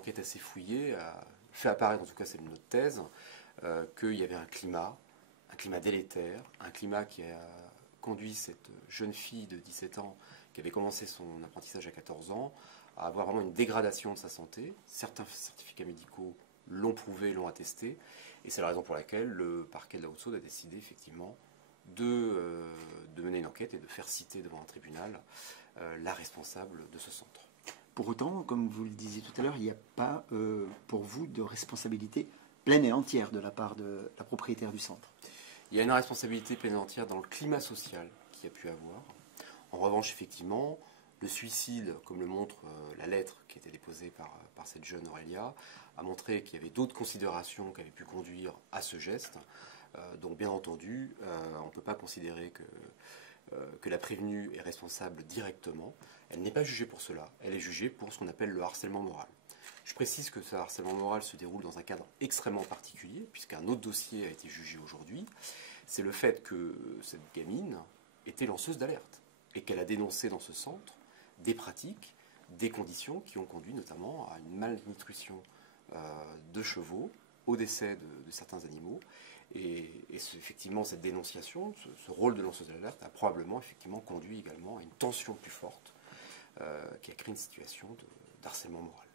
enquête assez fouillée a fait apparaître, en tout cas c'est notre thèse, qu'il y avait un climat délétère, un climat qui a conduit cette jeune fille de 17 ans qui avait commencé son apprentissage à 14 ans à avoir vraiment une dégradation de sa santé. Certains certificats médicaux l'ont prouvé, l'ont attesté, et c'est la raison pour laquelle le parquet de la Haute-Saône a décidé effectivement de mener une enquête et de faire citer devant un tribunal la responsable de ce centre. Pour autant, comme vous le disiez tout à l'heure, il n'y a pas pour vous de responsabilité pleine et entière de la part de la propriétaire du centre. Il y a une responsabilité pleine et entière dans le climat social qu'il y a pu avoir. En revanche, effectivement, le suicide, comme le montre la lettre qui était déposée par cette jeune Aurélia, a montré qu'il y avait d'autres considérations qui avaient pu conduire à ce geste. Donc bien entendu, on ne peut pas considérer que la prévenue est responsable directement. Elle n'est pas jugée pour cela, elle est jugée pour ce qu'on appelle le harcèlement moral. Je précise que ce harcèlement moral se déroule dans un cadre extrêmement particulier, puisqu'un autre dossier a été jugé aujourd'hui. C'est le fait que cette gamine était lanceuse d'alerte et qu'elle a dénoncé dans ce centre des pratiques, des conditions qui ont conduit notamment à une malnutrition de chevaux, au décès de certains animaux. Et effectivement, cette dénonciation, ce rôle de lanceuse d'alerte a probablement effectivement conduit également à une tension plus forte qui a créé une situation d'harcèlement moral.